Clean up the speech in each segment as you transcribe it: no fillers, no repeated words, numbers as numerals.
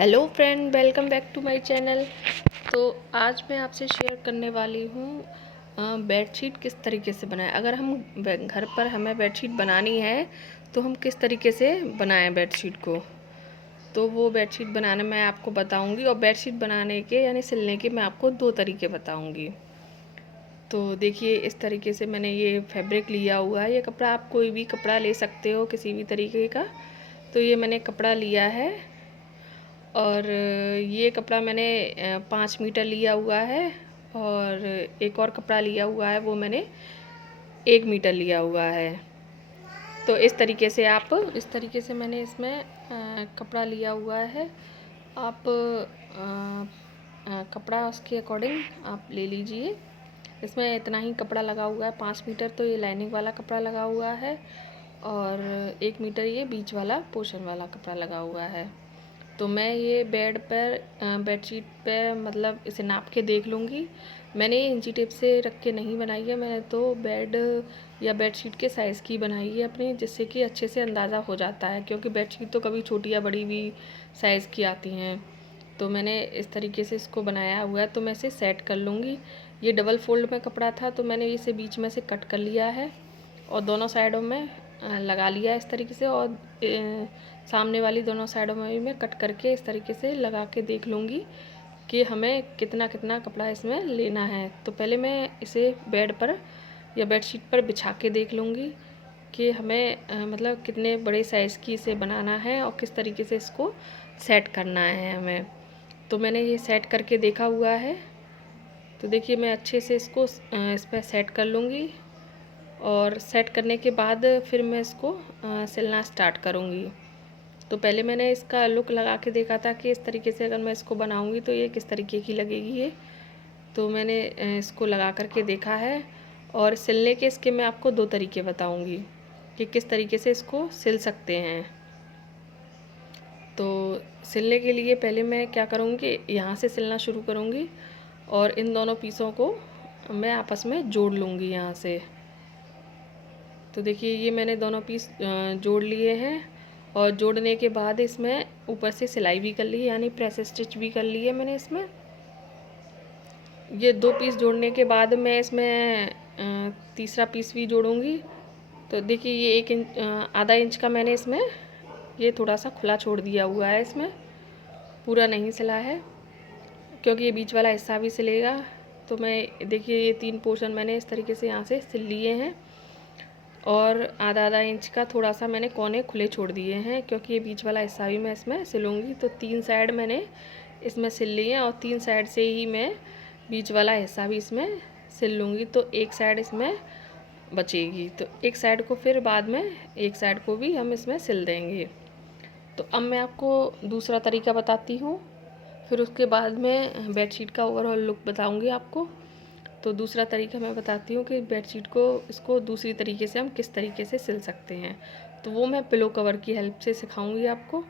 Hello friend, welcome back to my channel. तो आज मैं आपसे शेयर करने वाली हूँ बेडशीट किस तरीके से बनाएं। अगर हम घर पर हमें बेडशीट बनानी है तो हम किस तरीके से बनाएं बेडशीट को, तो वो बेडशीट बनाने मैं आपको बताऊंगी। और बेडशीट बनाने के यानी सिलने के मैं आपको दो तरीके बताऊंगी। तो देखिए, इस तरीके से मैंने ये फैब्रिक लिया हुआ है। ये कपड़ा आप कोई भी कपड़ा ले सकते हो किसी भी तरीके का। तो ये मैंने कपड़ा लिया है और ये कपड़ा मैंने 5 मीटर लिया हुआ है। और एक और कपड़ा लिया हुआ है, वो मैंने 1 मीटर लिया हुआ है। तो इस तरीके से मैंने इसमें कपड़ा लिया हुआ है। आप कपड़ा उसके अकॉर्डिंग आप ले लीजिए। इसमें इतना ही कपड़ा लगा हुआ है, 5 मीटर तो ये लाइनिंग वाला कपड़ा लगा हुआ है और 1 मीटर ये बीच वाला पोर्शन वाला कपड़ा लगा हुआ है। तो मैं ये बेडशीट पे मतलब इसे नाप के देख लूँगी। मैंने इंची टेप से रख के नहीं बनाई है, मैंने तो बेड या बेडशीट के साइज़ की बनाई है अपनी, जिससे कि अच्छे से अंदाज़ा हो जाता है। क्योंकि बेडशीट तो कभी छोटी या बड़ी भी साइज़ की आती हैं। तो मैंने इस तरीके से इसको बनाया हुआ है। तो मैं इसे सेट कर लूँगी। ये डबल फोल्ड में कपड़ा था, तो मैंने इसे बीच में से कट कर लिया है और दोनों साइडों में लगा लिया इस तरीके से। और सामने वाली दोनों साइडों में भी मैं कट करके इस तरीके से लगा के देख लूँगी कि हमें कितना कितना कपड़ा इसमें लेना है। तो पहले मैं इसे बेड पर या बेडशीट पर बिछा के देख लूँगी कि हमें मतलब कितने बड़े साइज़ की इसे बनाना है और किस तरीके से इसको सेट करना है हमें। तो मैंने ये सेट करके देखा हुआ है। तो देखिए, मैं अच्छे से इसको इस पर सेट कर लूँगी और सेट करने के बाद फिर मैं इसको सिलना स्टार्ट करूँगी। तो पहले मैंने इसका लुक लगा के देखा था कि इस तरीके से अगर मैं इसको बनाऊँगी तो ये किस तरीके की लगेगी ये। तो मैंने इसको लगा कर के देखा है। और सिलने के इसके मैं आपको दो तरीके बताऊँगी कि किस तरीके से इसको सिल सकते हैं। तो सिलने के लिए पहले मैं क्या करूँगी, यहाँ से सिलना शुरू करूँगी और इन दोनों पीसों को मैं आपस में जोड़ लूँगी यहाँ से। तो देखिए, ये मैंने दोनों पीस जोड़ लिए हैं और जोड़ने के बाद इसमें ऊपर से सिलाई भी कर ली, यानी प्रेस स्टिच भी कर ली है मैंने इसमें। ये दो पीस जोड़ने के बाद मैं इसमें तीसरा पीस भी जोड़ूंगी। तो देखिए, ये 1 इंच आधा इंच का मैंने इसमें ये थोड़ा सा खुला छोड़ दिया हुआ है, इसमें पूरा नहीं सिला है क्योंकि ये बीच वाला हिस्सा भी सिलेगा। तो मैं देखिए, ये 3 पोर्शन मैंने इस तरीके से यहाँ से सिल लिए हैं और आधा आधा इंच का थोड़ा सा मैंने कोने खुले छोड़ दिए हैं क्योंकि ये बीच वाला हिस्सा भी मैं इसमें सिलूँगी। तो 3 साइड मैंने इसमें सिल लिए हैं और 3 साइड से ही मैं बीच वाला हिस्सा भी इसमें सिल लूँगी। तो एक साइड इसमें बचेगी, तो एक साइड को फिर बाद में एक साइड को भी हम इसमें सिल देंगे। तो अब मैं आपको दूसरा तरीका बताती हूँ, फिर उसके बाद में बेडशीट का ओवरऑल लुक बताऊँगी आपको। तो दूसरा तरीका मैं बताती हूँ कि बेडशीट को इसको दूसरी तरीके से हम किस तरीके से सिल सकते हैं। तो वो मैं पिलो कवर की हेल्प से सिखाऊंगी आपको।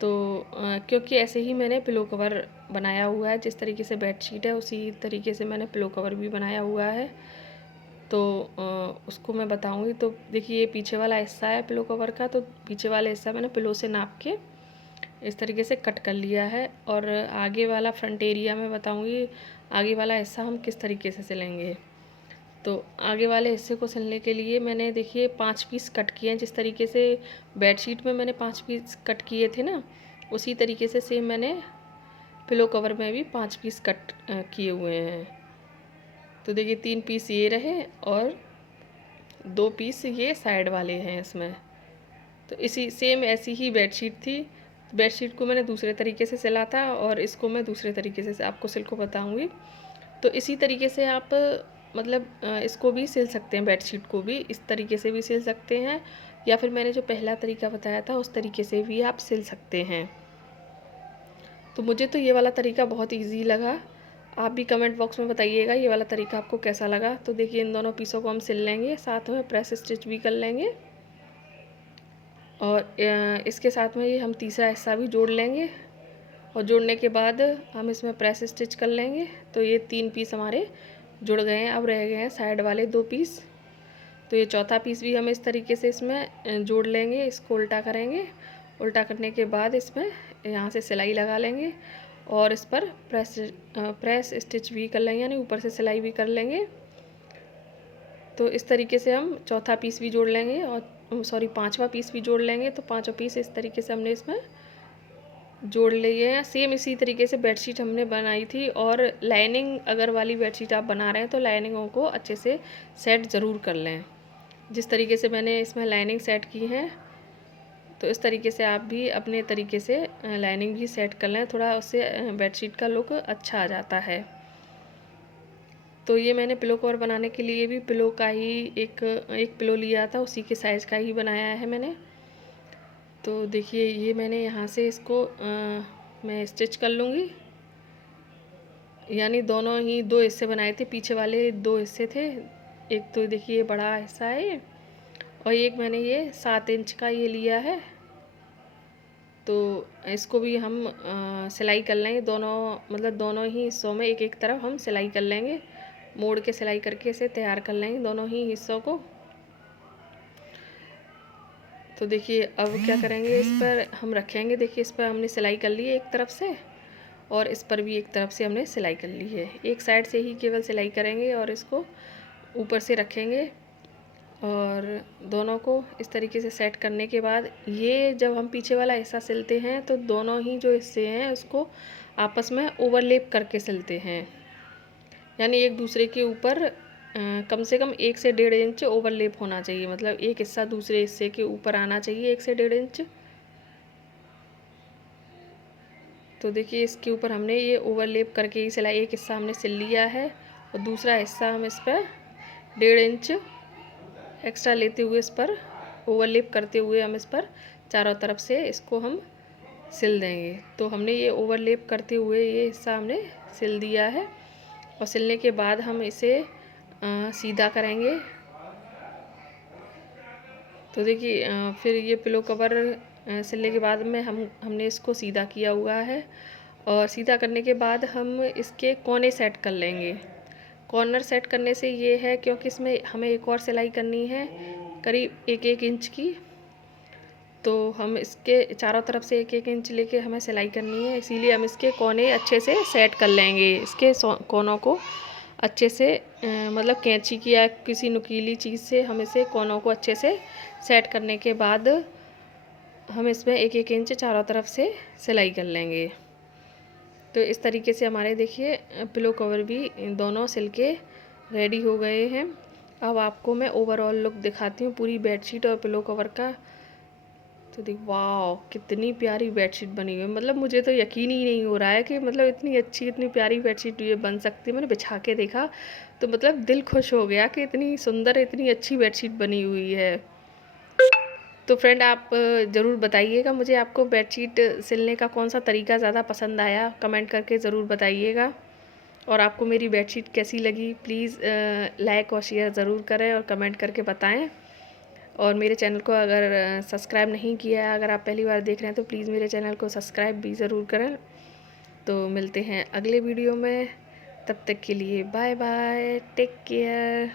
तो क्योंकि ऐसे ही मैंने पिलो कवर बनाया हुआ है, जिस तरीके से बेडशीट है उसी तरीके से मैंने पिलो कवर भी बनाया हुआ है। तो उसको मैं बताऊंगी। तो देखिए, ये पीछे वाला हिस्सा है पिलो कवर का, तो पीछे वाला हिस्सा मैंने पिलो से नाप के इस तरीके से कट कर लिया है। और आगे वाला फ्रंट एरिया में बताऊंगी आगे वाला हिस्सा हम किस तरीके से सिलेंगे। तो आगे वाले हिस्से को सिलने के लिए मैंने देखिए 5 पीस कट किए हैं। जिस तरीके से बेडशीट में मैंने 5 पीस कट किए थे ना, उसी तरीके से सेम मैंने पिलो कवर में भी 5 पीस कट किए हुए हैं। तो देखिए, 3 पीस ये रहे और 2 पीस ये साइड वाले हैं इसमें। तो इसी सेम ऐसी ही बेडशीट थी। बेडशीट को मैंने दूसरे तरीके से सिला था और इसको मैं दूसरे तरीके से आपको सिल को बताऊँगी। तो इसी तरीके से आप मतलब इसको भी सिल सकते हैं, बेडशीट को भी इस तरीके से भी सिल सकते हैं, या फिर मैंने जो पहला तरीका बताया था उस तरीके से भी आप सिल सकते हैं। तो मुझे तो ये वाला तरीका बहुत इजी लगा। आप भी कमेंट बॉक्स में बताइएगा ये वाला तरीका आपको कैसा लगा। तो देखिए, इन दोनों पीसों को हम सिल लेंगे, साथ में प्रेस स्टिच भी कर लेंगे और इसके साथ में ये हम तीसरा हिस्सा भी जोड़ लेंगे और जोड़ने के बाद हम इसमें प्रेस स्टिच कर लेंगे। तो ये 3 पीस हमारे जुड़ गए हैं। अब रह गए हैं साइड वाले 2 पीस। तो ये चौथा पीस भी हम इस तरीके से इसमें जोड़ लेंगे। इसको उल्टा करेंगे। उल्टा करने के बाद इसमें यहाँ से सिलाई लगा लेंगे और इस पर प्रेस स्टिच भी कर लेंगे, यानी ऊपर से सिलाई भी कर लेंगे। तो इस तरीके से हम चौथा पीस भी जोड़ लेंगे और सॉरी 5वां पीस भी जोड़ लेंगे। तो 5वां पीस इस तरीके से हमने इसमें जोड़ लिए हैं। सेम इसी तरीके से बेडशीट हमने बनाई थी। और लाइनिंग अगर वाली बेडशीट आप बना रहे हैं तो लाइनिंगों को अच्छे से सेट ज़रूर कर लें। जिस तरीके से मैंने इसमें लाइनिंग सेट की है तो इस तरीके से आप भी अपने तरीके से लाइनिंग भी सेट कर लें, थोड़ा उससे बेडशीट का लुक अच्छा आ जाता है। तो ये मैंने पिलो कवर बनाने के लिए भी पिलो का ही एक पिलो लिया था, उसी के साइज़ का ही बनाया है मैंने। तो देखिए ये मैंने यहाँ से इसको मैं स्टिच कर लूँगी, यानी दोनों ही 2 हिस्से बनाए थे, पीछे वाले 2 हिस्से थे। एक तो देखिए बड़ा हिस्सा है और एक मैंने ये 7 इंच का ये लिया है। तो इसको भी हम सिलाई कर लेंगे, दोनों मतलब दोनों ही हिस्सों में एक एक तरफ हम सिलाई कर लेंगे, मोड़ के सिलाई करके इसे तैयार कर लेंगे दोनों ही हिस्सों को। तो देखिए अब क्या करेंगे, इस पर हम रखेंगे। देखिए इस पर हमने सिलाई कर ली है एक तरफ से और इस पर भी एक तरफ से हमने सिलाई कर ली है। एक साइड से ही केवल सिलाई करेंगे और इसको ऊपर से रखेंगे और दोनों को इस तरीके से सेट करने के बाद ये जब हम पीछे वाला हिस्सा सिलते हैं तो दोनों ही जो हिस्से हैं उसको आपस में ओवरलैप करके सिलते हैं, यानी एक दूसरे के ऊपर कम से कम 1 से 1.5 इंच ओवरलैप होना चाहिए, मतलब एक हिस्सा दूसरे हिस्से के ऊपर आना चाहिए 1 से 1.5 इंच। तो देखिए इसके ऊपर हमने ये ओवरलैप करके ही सिलाई, एक हिस्सा हमने सिल लिया है और दूसरा हिस्सा हम इस पर 1.5 इंच एक्स्ट्रा लेते हुए इस पर ओवरलैप करते हुए हम इस पर चारों तरफ से इसको हम सिल देंगे। तो हमने ये ओवरलैप करते हुए ये हिस्सा हमने सिल दिया है और सिलने के बाद हम इसे सीधा करेंगे। तो देखिए फिर ये पिलो कवर सिलने के बाद में हमने इसको सीधा किया हुआ है और सीधा करने के बाद हम इसके कोने सेट कर लेंगे। कॉर्नर सेट करने से ये है क्योंकि इसमें हमें एक और सिलाई करनी है करीब 1-1 इंच की, तो हम इसके चारों तरफ से 1-1 इंच लेके हमें सिलाई करनी है, इसीलिए हम इसके कोने अच्छे से सेट कर लेंगे। इसके कोनों को अच्छे से मतलब कैंची की या किसी नुकीली चीज़ से हम इसे कोनों को अच्छे से सेट करने के बाद हम इसमें 1-1 इंच चारों तरफ से सिलाई कर लेंगे। तो इस तरीके से हमारे देखिए पिलो कवर भी दोनों सिल के रेडी हो गए हैं। अब आपको मैं ओवरऑल लुक दिखाती हूँ पूरी बेडशीट और पिलो कवर का। तो देख वाह कितनी प्यारी बेडशीट बनी हुई है, मतलब मुझे तो यकीन ही नहीं हो रहा है कि मतलब इतनी अच्छी इतनी प्यारी बेडशीट ये बन सकती है। मैंने बिछा के देखा तो मतलब दिल खुश हो गया कि इतनी सुंदर इतनी अच्छी बेडशीट बनी हुई है। तो फ्रेंड आप ज़रूर बताइएगा मुझे आपको बेडशीट सिलने का कौन सा तरीका ज़्यादा पसंद आया, कमेंट करके ज़रूर बताइएगा। और आपको मेरी बेडशीट कैसी लगी प्लीज़ लाइक और शेयर ज़रूर करें और कमेंट करके बताएं। और मेरे चैनल को अगर सब्सक्राइब नहीं किया है, अगर आप पहली बार देख रहे हैं तो प्लीज़ मेरे चैनल को सब्सक्राइब भी ज़रूर करें। तो मिलते हैं अगले वीडियो में, तब तक के लिए बाय बाय, टेक केयर।